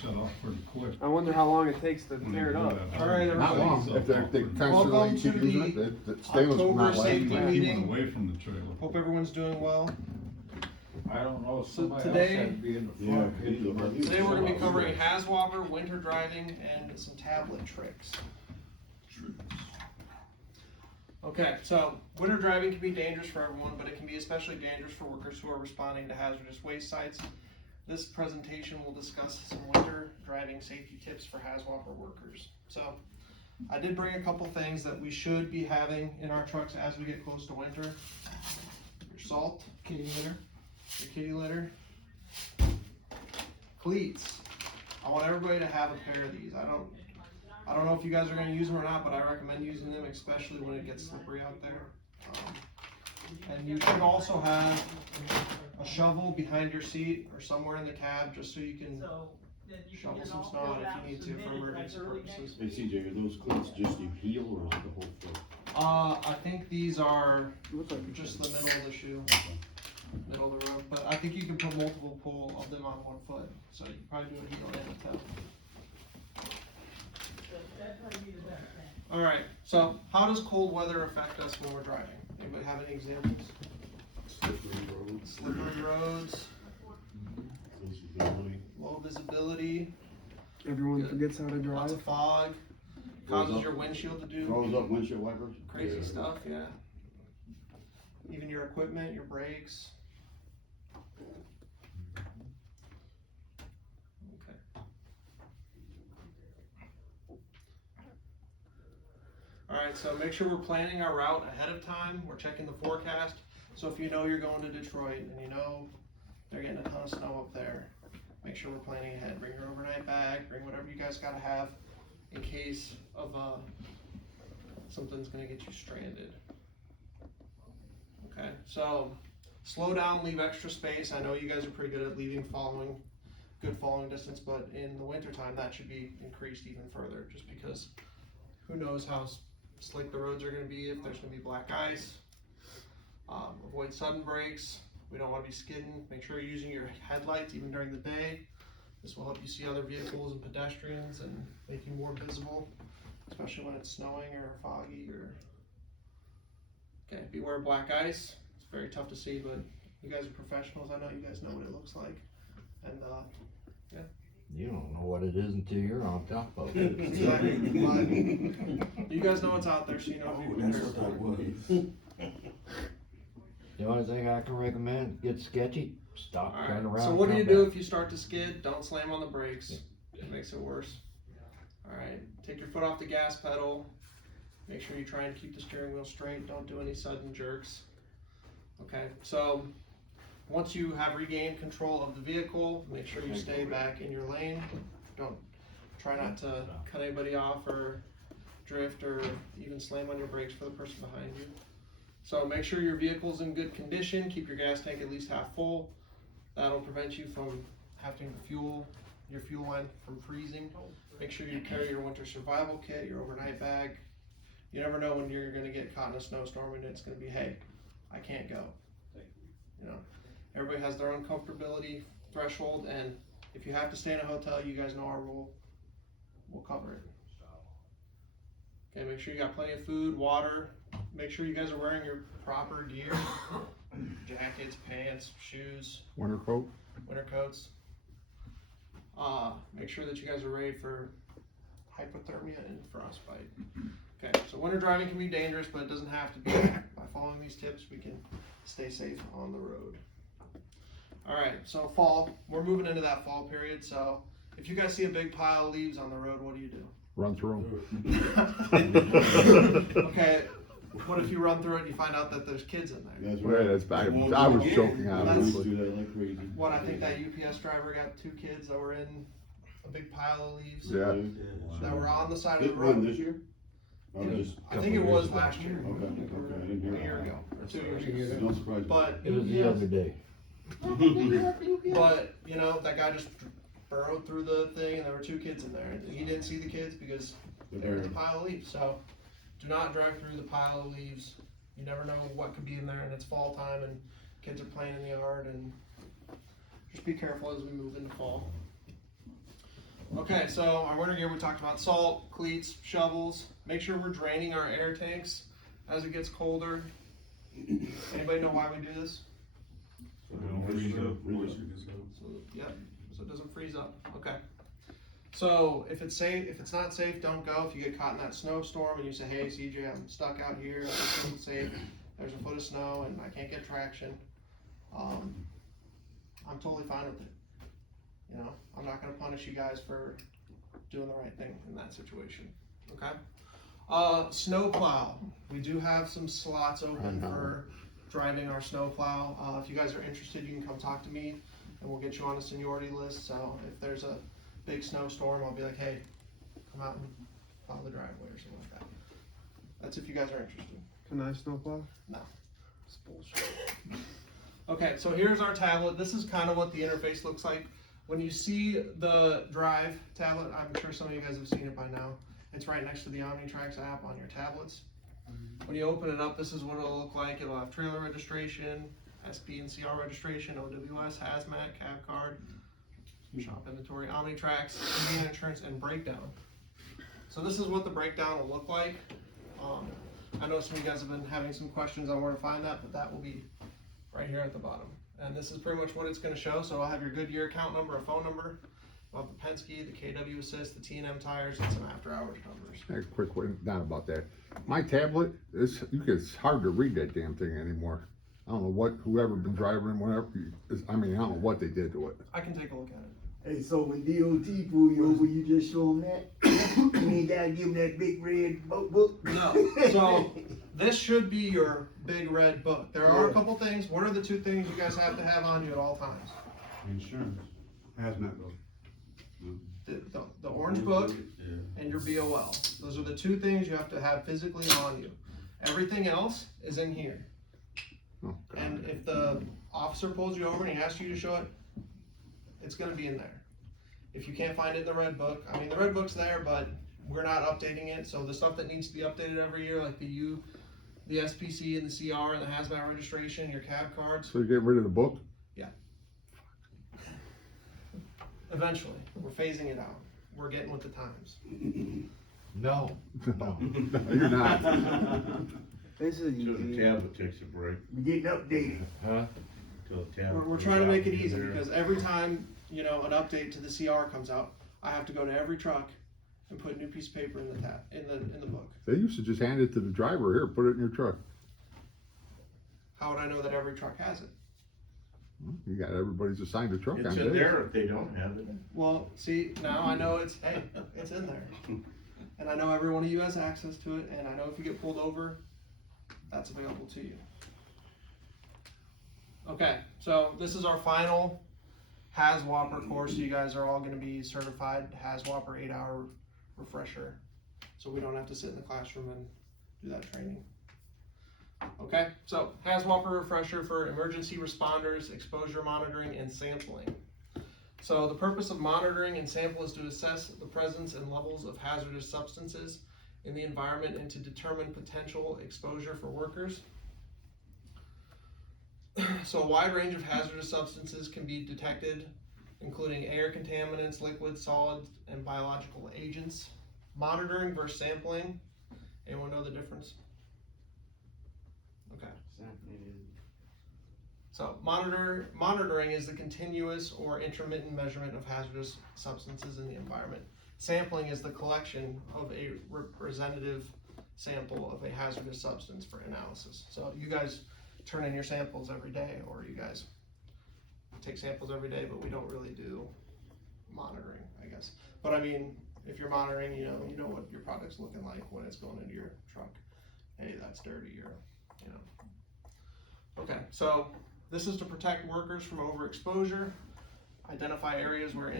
shut off pretty quick. I wonder how long it takes to when tear you it do up. that. All right, Not long. If they constantly Welcome keep to using the it, the stainless will October not last. safety Keep it meeting. away from the trailer. Hope everyone's doing well. I don't know if So somebody today- else had to be in the Yeah, front. Today we're gonna be covering Haswalker, winter driving, and some tablet tricks. Okay, so winter driving can be dangerous for everyone, but it can be especially dangerous for workers who are responding to hazardous waste sites. This presentation will discuss some winter driving safety tips for Haswalker workers. So, I did bring a couple things that we should be having in our trucks as we get close to winter. Your salt, kitty litter, your kitty litter, cleats. I want everybody to have a pair of these. I don't know if you guys are gonna use them or not, but I recommend using them, especially when it gets slippery out there. And you should also have a shovel behind your seat or somewhere in the cab, just so you can shovel some snow out if you need to for emergency purposes. Hey CJ, are those cleats just your heel or is it the whole foot? I think these are just the middle of the shoe, middle of the rope, but I think you can put multiple pull of them on one foot, so you can probably do a heel and a toe. Alright, so how does cold weather affect us when we're driving? Anybody have any examples? Slippery roads. Slippery roads, Visibility. low visibility, Everyone forgets how to lots drive. of fog, causes your windshield to do Throws up windshield wipers. crazy stuff, yeah. Even your equipment, your brakes. Okay. Alright, so make sure we're planning our route ahead of time. We're checking the forecast. So if you know you're going to Detroit and you know they're getting a ton of snow up there, make sure we're planning ahead. Bring your overnight bag, bring whatever you guys gotta have in case of something's gonna get you stranded. Okay, so slow down, leave extra space. I know you guys are pretty good at leaving good following distance, but in the wintertime that should be increased even further, just because who knows how slick the roads are gonna be, if there's gonna be black ice. Avoid sudden breaks. We don't want to be skidding. Make sure you're using your headlights even during the day. This will help you see other vehicles and pedestrians and make you more visible, especially when it's snowing or foggy or. Okay, beware of black ice. It's very tough to see, but you guys are professionals. I know you guys know what it looks like. And yeah. You don't know what it is until you're on top of it. Exactly. But you guys know what's out there, so you know if you The only thing I can recommend, get sketchy, stop, turn around. So what do come you do back. if you start to skid? Don't slam on the brakes. It makes it worse. Alright, take your foot off the gas pedal. Make sure you try and keep the steering wheel straight. Don't do any sudden jerks. Okay, so once you have regained control of the vehicle, make sure you stay back in your lane. Don't try not to cut anybody off or drift or even slam on your brakes for the person behind you. So make sure your vehicle's in good condition. Keep your gas tank at least half full. That'll prevent you from having your fuel line from freezing. Make sure you carry your winter survival kit, your overnight bag. You never know when you're gonna get caught in a snowstorm and it's gonna be, hey, I can't go. You know, everybody has their own comfortability threshold, and if you have to stay in a hotel, you guys know our rule. We'll cover it. Okay, make sure you got plenty of food, water. Make sure you guys are wearing your proper gear. Jackets, pants, shoes, Winter coat. winter coats. Make sure that you guys are ready for hypothermia and frostbite. Okay, so winter driving can be dangerous, but it doesn't have to be. By following these tips, we can stay safe on the road. Alright, so fall. We're moving into that fall period, so if you guys see a big pile of leaves on the road, what do you do? Run through Okay, what if you run through it and you find out that there's kids in there? That's them. right. Right, that's bad. I was joking, I obviously. do that like crazy. What, I think that UPS driver got 2 kids that were in a big pile of leaves Yeah. that were on the side of the Did one road. this year? Or just, I think it was last year. okay, I didn't hear A year ago, or 2 years ago. No surprise. But, It was the other day. but, you know, that guy just burrowed through the thing and there were 2 kids in there. And he didn't see the kids because they were in the pile of leaves. So, do not drive through the pile of leaves. You never know what could be in there, and it's fall time and kids are playing in the yard, and just be careful as we move into fall. Okay, so our winter gear, we talked about salt, cleats, shovels. Make sure we're draining our air tanks as it gets colder. Anybody know why we do this? So they don't freeze up. So, yeah, so it doesn't freeze up. Okay. So if it's safe, if it's not safe, don't go. If you get caught in that snowstorm and you say, hey, CJ, I'm stuck out here, this isn't safe, there's a foot of snow and I can't get traction, I'm totally fine with it. You know, I'm not gonna punish you guys for doing the right thing in that situation, okay? Snow plow. We do have some slots open for driving our snow plow. If you guys are interested, you can come talk to me and we'll get you on a seniority list. So if there's a big snowstorm, I'll be like, hey, come out and plow the driveway or something like that. That's if you guys are interested. Can I snowplow? No. It's bullshit. Okay, so here's our tablet. This is kind of what the interface looks like. When you see the Drive tablet, I'm sure some of you guys have seen it by now. It's right next to the OmniTrax app on your tablets. When you open it up, this is what it'll look like. It'll have trailer registration, SP and CR registration, OWS, hazmat, cab card, shop inventory, OmniTrax, Indiana insurance, and breakdown. So this is what the breakdown will look like. I know some of you guys have been having some questions on where to find that, but that will be right here at the bottom. And this is pretty much what it's going to show. So I'll have your Goodyear account number, a phone number. I'll have the Penske, the KW Assist, the T&M tires, and some after hours numbers. Hey, quick one down about that. My tablet, it's hard to read that damn thing anymore. I don't know what, whoever been driving, whatever, I don't know what they did to it. I can take a look at it. Hey, so when DOT pull you over, you just show them that? You ain't gotta give them that big red book? No. So this should be your big red book. There are a couple things. What are the two things you guys have to have on you at all times? Insurance. Hazmat bill. The orange book and your BOL. Those are the two things you have to have physically on you. Everything else is in here. Oh, God. And if the officer pulls you over and he asks you to show it, it's gonna be in there. If you can't find it in the red book, I mean, the red book's there, but we're not updating it. So the stuff that needs to be updated every year, like the SPC and the CR and the hazmat registration, your cab cards, So you get rid of the book? eventually, we're phasing it out. We're getting with the times. No, no. You're not. This is Till the easy. tablet takes a break. We getting updated. Huh? Till the tablet. We're trying to make it easy because every time, you know, an update to the CR comes out, I have to go to every truck and put a new piece of paper in the book. They used to just hand it to the driver, here, put it in your truck. How would I know that every truck has it? You got everybody's assigned a truck on It's there. in there if they don't have it. Well, see, now I know it's in there. And I know every one of you has access to it, and I know if you get pulled over, that's available to you. Okay, so this is our final HazWhopper course. You guys are all gonna be certified HazWhopper 8-hour refresher. So we don't have to sit in the classroom and do that training. Okay, so HazWhopper refresher for emergency responders, exposure monitoring, and sampling. So the purpose of monitoring and sample is to assess the presence and levels of hazardous substances in the environment and to determine potential exposure for workers. So a wide range of hazardous substances can be detected, including air contaminants, liquids, solids, and biological agents. Monitoring versus sampling. Anyone know the difference? Okay. So monitoring is the continuous or intermittent measurement of hazardous substances in the environment. Sampling is the collection of a representative sample of a hazardous substance for analysis. So you guys turn in your samples every day, or you guys take samples every day, but we don't really do monitoring, I guess. But I mean, if you're monitoring, you know what your product's looking like when it's going into your truck. Hey, that's dirty, or, you know. Okay, so this is to protect workers from overexposure, identify areas where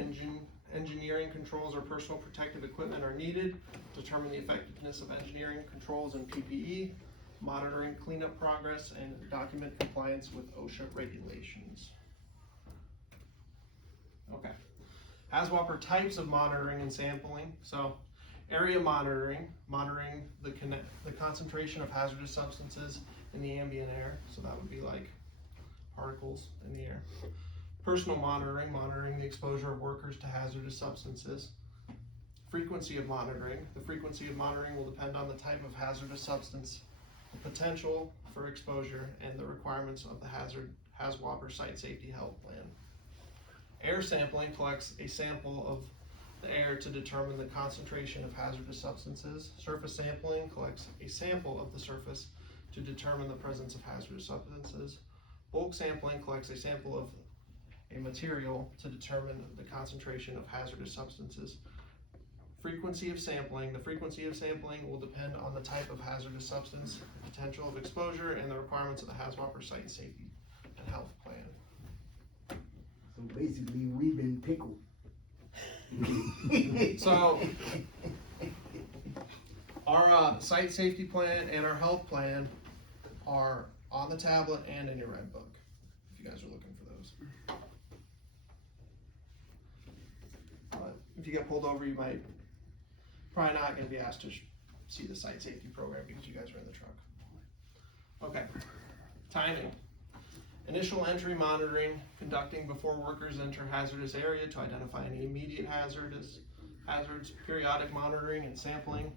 engineering controls or personal protective equipment are needed, determine the effectiveness of engineering controls and PPE, monitoring cleanup progress, and document compliance with OSHA regulations. Okay. HazWhopper types of monitoring and sampling. So area monitoring, monitoring the concentration of hazardous substances in the ambient air. So that would be like particles in the air. Personal monitoring, monitoring the exposure of workers to hazardous substances. frequency of monitoring. The frequency of monitoring will depend on the type of hazardous substance, the potential for exposure, and the requirements of the HAZWOP or Site Safety Health Plan. Air sampling collects a sample of the air to determine the concentration of hazardous substances. Surface sampling collects a sample of the surface to determine the presence of hazardous substances. Bulk sampling collects a sample of a material to determine the concentration of hazardous substances. Frequency of sampling. The frequency of sampling will depend on the type of hazardous substance, the potential of exposure, and the requirements of the HAZWOP or Site Safety and Health Plan. So basically, we've been pickled. So, our site safety plan and our health plan are on the tablet and in your red book, if you guys are looking for those. But if you get pulled over, you might, probably not gonna be asked to see the site safety program because you guys are in the truck. Okay, timing. Initial entry monitoring, conducting before workers enter hazardous area to identify any immediate hazards, periodic monitoring and sampling,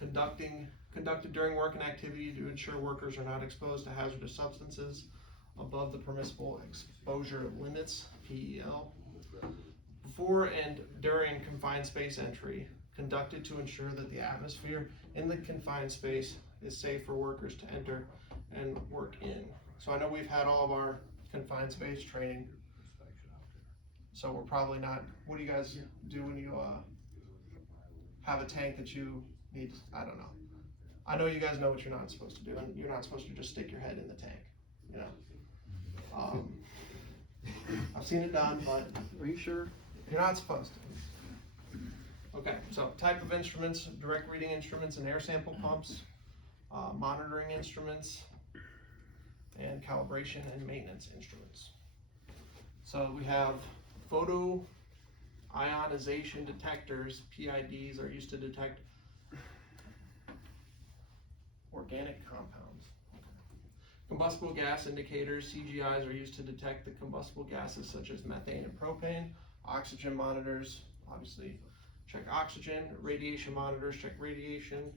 conducted during work and activity to ensure workers are not exposed to hazardous substances above the permissible exposure limits, PEL. Before and during confined space entry, conducted to ensure that the atmosphere in the confined space is safe for workers to enter and work in. So I know we've had all of our confined space training. So we're probably not, what do you guys do when you have a tank that you need, I don't know. I know you guys know what you're not supposed to do, and you're not supposed to just stick your head in the tank, you know. I've seen it done, but Are you sure? you're not supposed to. Okay, so type of instruments, direct reading instruments and air sample pumps, monitoring instruments, and calibration and maintenance instruments. So we have photo ionization detectors, PIDs, are used to detect organic compounds. Combustible gas indicators, CGIs, are used to detect the combustible gases such as methane and propane. Oxygen monitors, obviously check oxygen. Radiation monitors, check radiation.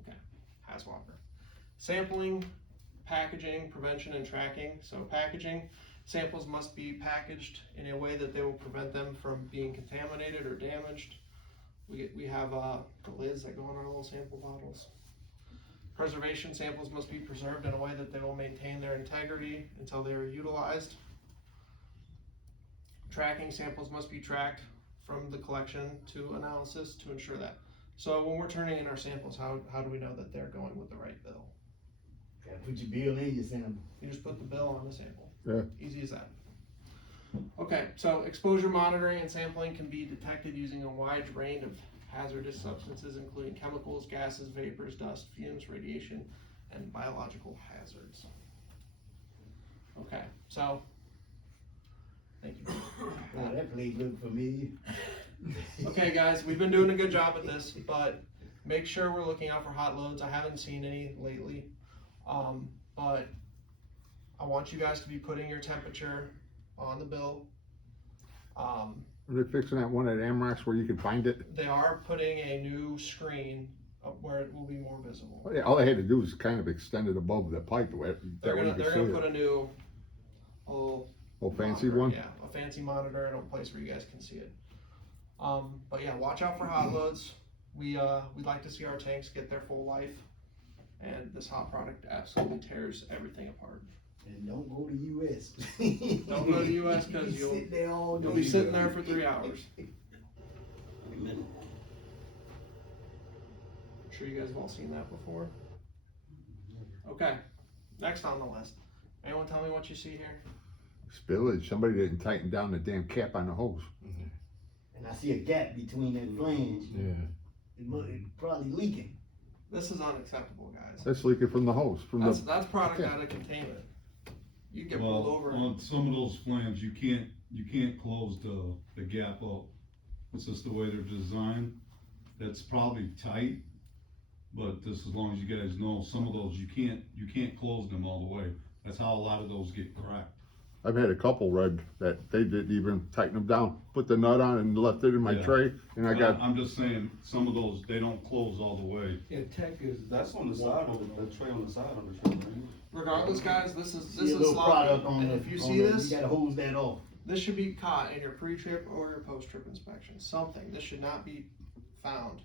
Okay, HAZWOPer. Sampling, packaging, prevention, and tracking. So packaging, samples must be packaged in a way that they will prevent them from being contaminated or damaged. We have the lids that go on our little sample bottles. Preservation, samples must be preserved in a way that they will maintain their integrity until they are utilized. Tracking, samples must be tracked from the collection to analysis to ensure that. So when we're turning in our samples, how do we know that they're going with the right bill? Gotta put your bill in your sample. You just put the bill on the sample. Yeah. Easy as that. Okay, so exposure monitoring and sampling can be detected using a wide range of hazardous substances, including chemicals, gases, vapors, dust, fumes, radiation, and biological hazards. Okay, so, thank you. Wow, that place look familiar. Okay, guys, we've been doing a good job at this, but make sure we're looking out for hot loads. I haven't seen any lately, but I want you guys to be putting your temperature on the bill. Are they fixing that one at Amrox where you can find it? They are putting a new screen up where it will be more visible. Well, yeah, all they had to do was kind of extend it above the pipe. They're That way you gonna could see put it. a new, little Oh, fancy monitor, one? Yeah, a fancy monitor in a place where you guys can see it. But yeah, watch out for hot loads. We'd like to see our tanks get their full life, and this hot product absolutely tears everything apart. And don't go to US. Don't go to US 'cause you'll sit there all You'll day, be sitting bro. there for 3 hours. I'm sure you guys have all seen that before. Okay, next on the list. Anyone tell me what you see here? Spillage. Somebody didn't tighten down the damn cap on the hose. And I see a gap between that flange. Yeah. It's probably leaking. This is unacceptable, guys. That's leaking from the hose. That's product okay. out of containment. You get pulled Well, over. on some of those flanges, you can't close the gap up. It's just the way they're designed. That's probably tight, but just as long as you guys know, some of those you can't close them all the way. That's how a lot of those get cracked. I've had a couple read that they didn't even tighten them down, put the nut on and left it in my Yeah. tray, and I got, I'm just saying, some of those, they don't close all the way. Yeah, tech is. That's on the side of the tray on the side of the trailer, ain't Regardless, guys, this is See a little product on sloppy, and the, if you on see the- this, you gotta hose that off. this should be caught in your pre-trip or your post-trip inspection, something, this should not be found.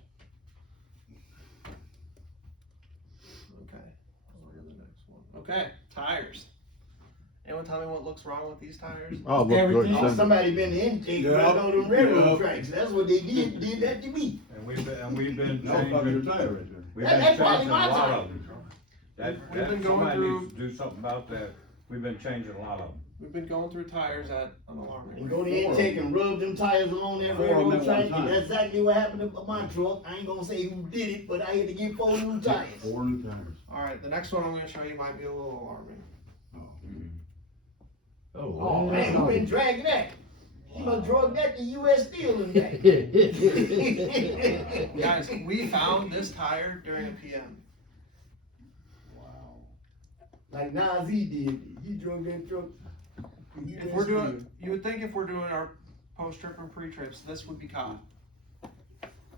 Okay, over to the next one. Okay, tires. Anyone tell me what looks wrong with these tires? oh, look good, Everything. Oh, send it. somebody been intake Yeah. right on the railroad Yeah. tracks, that's what they did that to me. And we've been That was probably changing, your tire right there. we've That's been probably changing a my lot tire. of them. We've been That, going somebody through- needs to do something about that. We've been changing a lot of them. We've been going through tires at an alarming And rate. go to intake and rub them tires along that Four of them railroad at one track, time. and that's exactly what happened to my truck. I ain't gonna say who did it, but I had to get 4 new tires. 4 new tires. Alright, the next one I'm gonna show you might be a little alarming. Oh man, who been dragging that? You must drug that to US Steel and back. Guys, we found this tire during a PM. Like Nazi did, he drove that truck. to If US we're doing, Steel. you would think if we're doing our post-trip and pre-trips, this would be caught.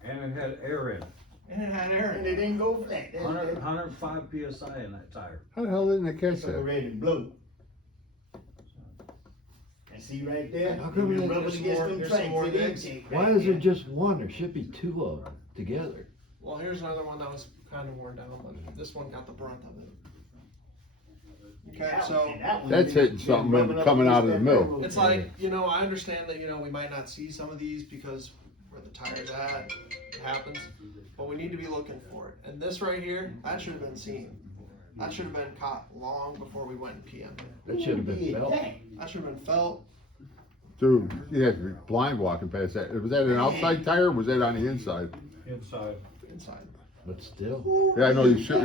And it had air in it. And it had air And in it it. didn't go flat. That's 105 PSI in that tire. How the hell didn't they catch that that? ready to blow. And see right there, How come you they- rubbing there's against more- them there's tracks some more at digs? intake Why right is there there. just one? There should be 2 of them together. Well, here's another one that was kind of worn down, but this one got the brunt of it. Okay, That so. one- that one That's been- hitting something been and rubbing up coming out against of the that mill. railroad It's track. like, you know, I understand that, you know, we might not see some of these because where the tire's at, it happens, but we need to be looking for it. And this right here, that should have been seen. That should have been caught long before we went PM. That should have been Yeah, felt. dang. That should have been felt. Dude, you had to be blind walking past that. Was that an outside tire or was that on the inside? Inside. Inside. But still. Yeah, I know you should,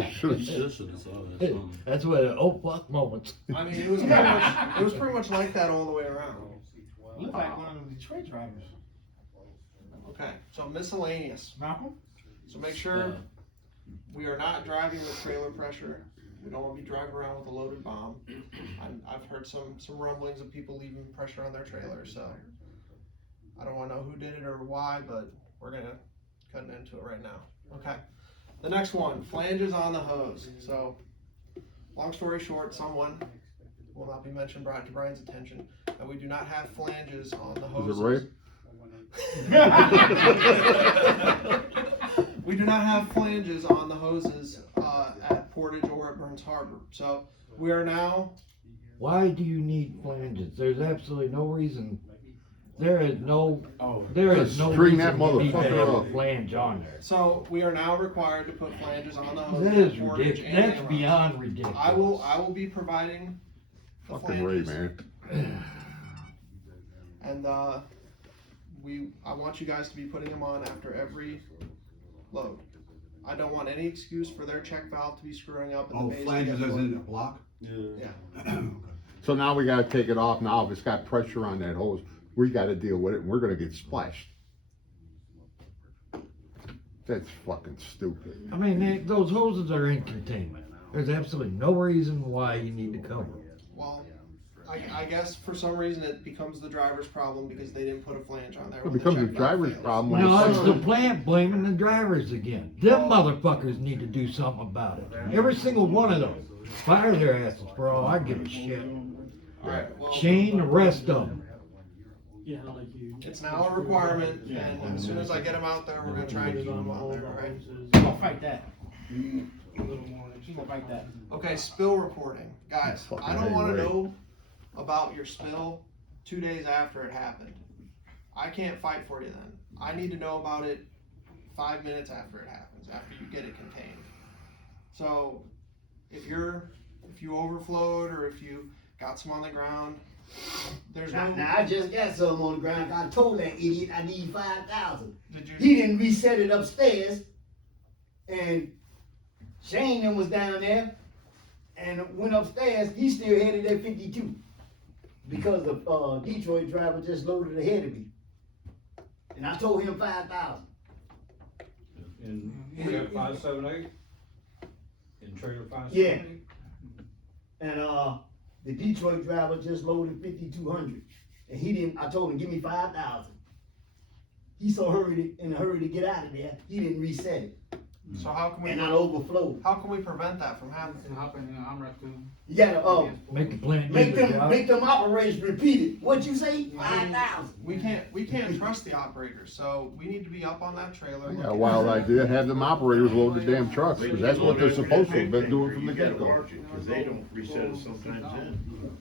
That's what, oh fuck moments. I mean, it was pretty much like that all the way around. Look like one of the Detroit drivers. Okay, so miscellaneous. Malcolm? So make sure we are not driving with trailer pressure. We don't want to be driving around with a loaded bomb. I've heard some rumblings of people leaving pressure on their trailers, so I don't want to know who did it or why, but we're gonna cut into it right now. Okay. The next one, flanges on the hose. So, long story short, someone will not be mentioned brought to Brian's attention that we do not have flanges on the Was hoses. it We do not have flanges on the hoses at Portage or at Burns Harbor. So we are now. Why do you need flanges? There's absolutely no reason. There is no Just no string reason that you need to motherfucker have a up. flange on there. So we are now required to put flanges on the hoses. That is at Portage ridiculous. and That's Amron. beyond ridiculous. I will be providing the fucking Ray, flanges. man? And I want you guys to be putting them on after every load. I don't want any excuse for their check valve to be screwing up. And Oh, the base to flanges get as broken. in the block? Yeah. So now we gotta take it off. Now if it's got pressure on that hose, we gotta deal with it and we're gonna get splashed. That's fucking stupid. I mean, those hoses are in containment. There's absolutely no reason why you need to cover them. Well, I guess for some reason it becomes the driver's problem because they didn't put a flange on there. It when the becomes check the valve driver's fails. problem when No, it's it's the plant blaming the drivers again. Them motherfuckers need to do something about it. Every single one of those. Fire their asses for all I give a shit. Alright, well, Chain the rest of them. it's now a requirement, and as soon as I get them out there, we're gonna try and keep them on there, alright? I'm gonna fight that. I'm gonna fight that. Okay, spill reporting. Guys, Fucking I don't hate wanna Ray. know about your spill 2 days after it happened. I can't fight for you then. I need to know about it 5 minutes after it happens, after you get it contained. So, if you overflowed or if you got some on the ground, there's no. Now, I just got some on the ground. I told that idiot I need 5,000. Did you? He didn't reset it upstairs, and Shane then was down there and went upstairs. He still headed at 52 because the Detroit driver just loaded ahead of me, and I told him 5,000. In trailer 578? In trailer 578? Yeah. And The Detroit driver just loaded 5,200, and he didn't. I told him, give me 5,000. He so in a hurry to get out of there, he didn't reset it, So how can and we, I overflowed. how can we prevent that from happening? You gotta Make the plant do make the them job. operators repeat it. What you say? 5,000. We can't trust the operators, so we need to be up on that trailer. Yeah, a wild idea, have them operators load the damn trucks, cause that's what they're supposed to have been doing from the get-go. Cause they don't reset it sometimes in.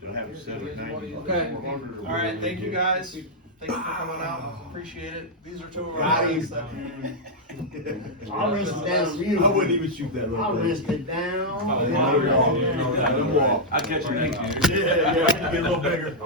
They'll have it set at 90. Okay. 400 or Alright, whatever thank they you do. guys. Thank you for coming out. Appreciate it. These are two of our Got guys it. that. I'll rinse it down real. I wouldn't even shoot that I'll little rinse thing. it down. I'll catch you next year. Yeah, yeah, get a little bigger.